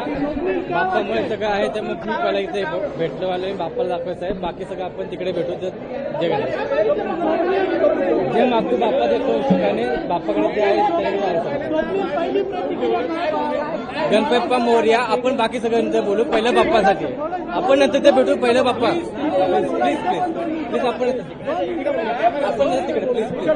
बाप्पामुळे सगळं आहे ते मग मी पहिला इथे भेटलो आलोय बाप्पाला दाखवायचं आहे बाकी सगळं आपण तिकडे भेटू तर जे मागतो बाप्पा देतो सुखाने बाप्पाकडे जे आहे गणपती बाप्पा मोरया आपण बाकी सगळ्यांचं बोलू पहिलं बाप्पासाठी आपण नंतर ते भेटू पहिलं बाप्पा प्लीज प्लीज प्लीज आपण तिकडे प्लीज प्लीज